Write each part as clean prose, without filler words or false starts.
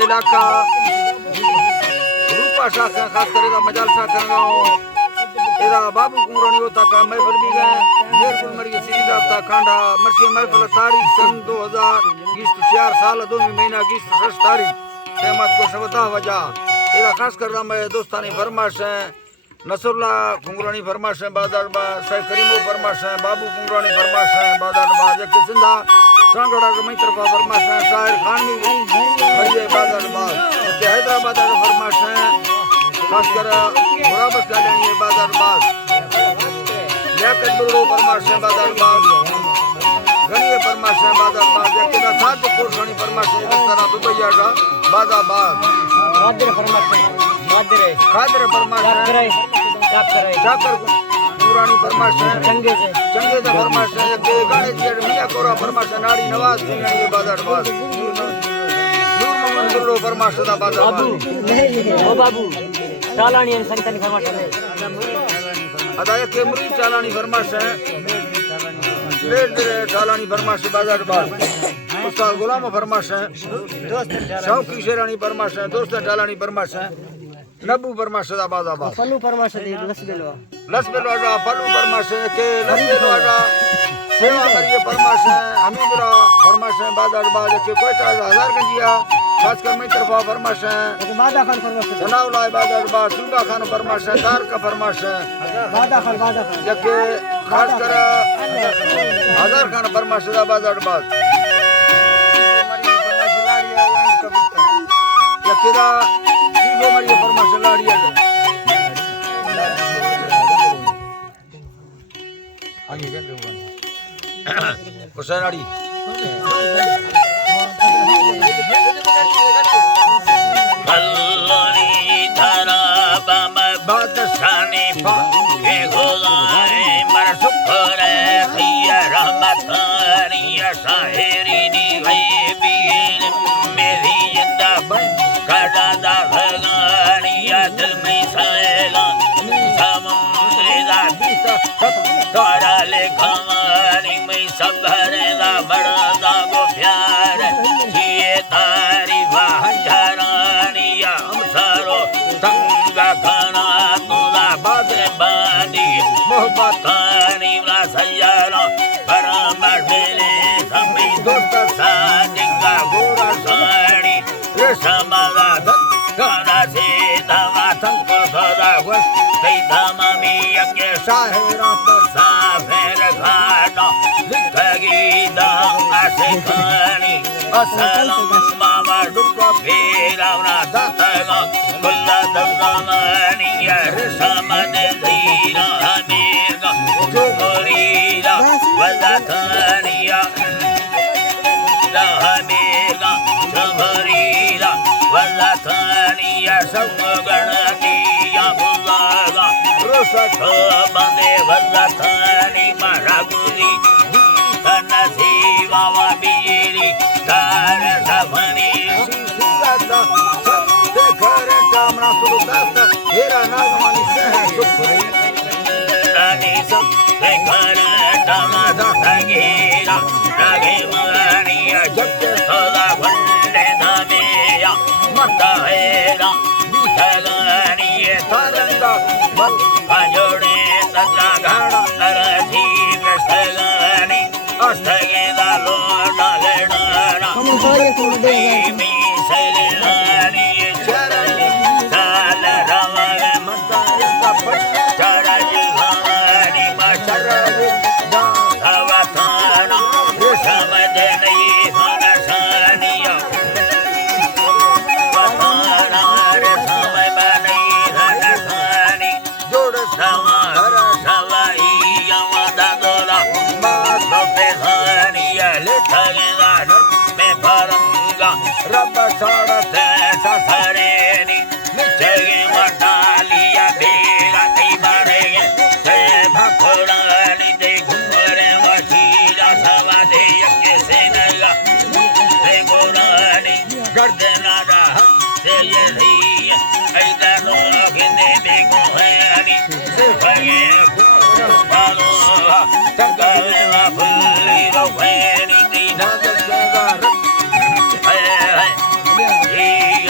इलाका रूपा शाखा खास करेगा मजाल शाखा गाँव एरा बाबू कुमरानी होता का महफिल भी गए मेरपुर मरी सीधा था कांडा मरसी महफिल तारीख सन 2024 साल 2 महीना 20 तारीख तेमत को शबदा वजह एरा खास कर रहा मैं दोस्तानी फरमाश है नसरुल्ला कुंगरानी फरमाश है बाजारबाज शाह करीमो फरमाश है बाबू कुंगरानी फरमाश है बाजारबाज एक सिंधा सांगड़ा रमई तरफा फरमाश है शायर खानी भैया बाजारबाज के हैदराबाद फरमाश है खास कर बराबर गाड़ी है बाजारबाज लियाकत बुरो फरमाश है बाजारबाज गनीय फरमाश है बाजारबाज एक का साथ कोरसानी फरमाश है तरह दुबईया का बाजारबाज खादर फरमाश है खादर फरमाश है चाकर पुरानी फरमाश है चंगे दा फरमाश है के गाने जी मियां कोरा फरमाश है नाड़ी नवाज सिंह ये बाजारबाज नूर मोहम्मद बुरो फरमाश दा बाजारबाज ओ बाबू चालानी संतन फरमाश है अदाया के मुरी चालानी फरमाश है लेट चालानी फरमाश बाजारबाज उस्ताद गुलाम फरमाश है दोस्त शौकी शेरानी फरमाश है दोस्त चालानी फरमाश है नबू फरमाश दा बाजारबाज फल्लू फरमाश है लसबेलवा का फल्लू फरमाश है के लसबेलवा का सेवा करिए फरमाश है हमीदरा फरमाश है बाजारबाज के कोयटा 1000 गंजिया खासकर मैं तरफा फरमाश है बादा खान फरमाश है सनाउल्लाह बाजारबाज सुगा खान फरमाश है दार का फरमाश है बादा खान जबकि खासकर 1000 खान फरमाश है बाजारबाज यकीरा जीगो मरिए फरमाश लाड़िया कुशनाड़ी बल्लोनी धरा बम बदसानी के गोलाए मर सुखरे खिया रहमतानी शाहिरी नी गैबीन मेरी जिंदा बन कड़ा दा भगानी दिल में सैला समुद्र दा बीसा तोरा ले खानी में सबर दा बड़ा दा गो प्यार जिए तारी वाहंजरानिया हमसारो तंगा खाना तोदा बादे बानी मोहब्बतानी ला सयारो बराबर मेले समी दोस्त सादिका गोरा साड़ी रेशमाला धक्काना से दवा तंको सदा वस कई धामी यज्ञ शाहिरा तो साफेर घाटो लिखगी दाम से खानी असलम मामा डुको फेरावना दसगा कुल्ला दजानी रसमद जीरा हमीगा जुगरीरा वज़ातानिया हमीगा जुगरीरा वज़ातानिया सब गणतिया बुलागा रुसत बंदे वज़ातानी मरागुरी तनसी वावा बीरी तार सफनी सुगता सबसे घरे टामना सुलताता हेरा नागमानी सह सुखरी तानी सबसे घरे टामना दसगीरा रागे मगानिया जगते सदा वंडे धामेया मता हेरा बिथगानिये तरंगा मत जोड़े तत्रा घाड़ा तरसी प्रसगानी अस्तगे दा लोडा लेडाना मी सैलानी चरणी साल रमग मता कपट चरज भानी बशरज दा भवताना समझ नहीं हनसानिया बताना रे समय बनी हनसानी जोड़ सवा हर सवाई यमदा दोला रब सड़ते ससरेनी निचगे मटालिया बेरा नहीं बढ़ेगे ते भखोड़ानी दे घुमरे मछीरा सवा दे यज्ञ से नगा ते गोरानी गर्दना रहा से ये रही ऐसा लोग ने देखो है अनी से भगे बालो तंगावे ला फुल्ली रो भैनी ती नजर जगार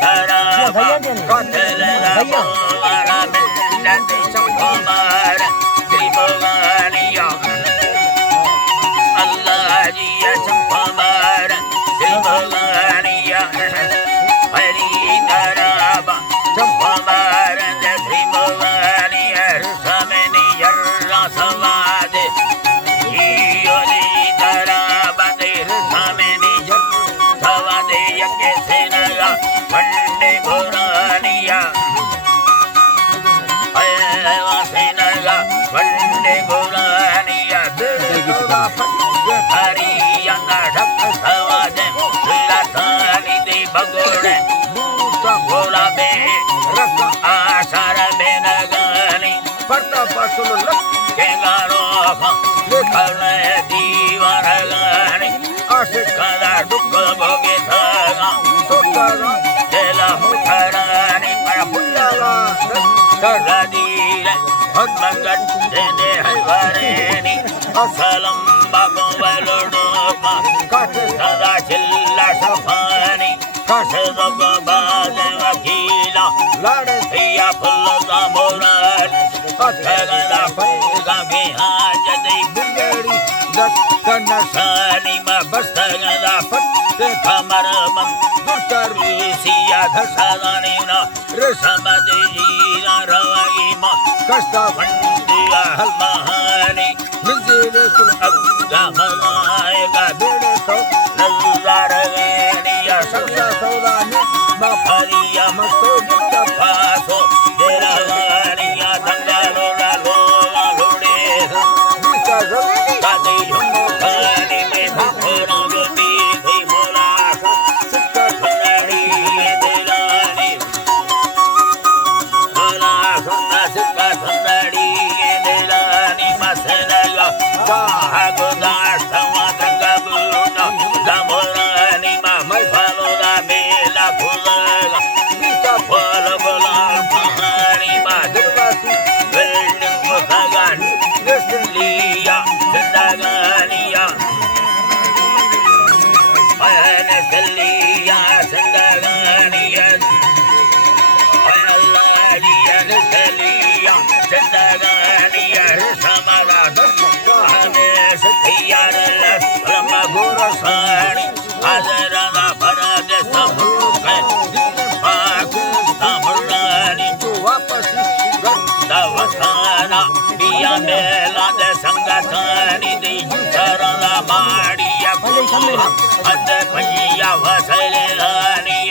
Asalam babu veludu ma kache sada chilla safani kache dogo baze vakila lade hiya pullo gamoran atagala paiga bihajade bugeri das kanasani ma bastagala patte kamaram durtarusiya dhasadani na rasamadji na rawaima kasta vandiya halmahani Nizilekul abda malaika bideso Nazarageniya saksa saudani Mafariya mastogita paso Delagariya tangalora lola lodesa Visa kati yumukani me bhakora goti thi molasa Sikka thunari delani Molasa sikka thunari delani masena ಮೇಲಾದ ಸಂಗತನಿದೆ ಸರಳ ಮಾಡಿಯ ಅದ ಪಯ್ಯ ವಸಲೇನಿ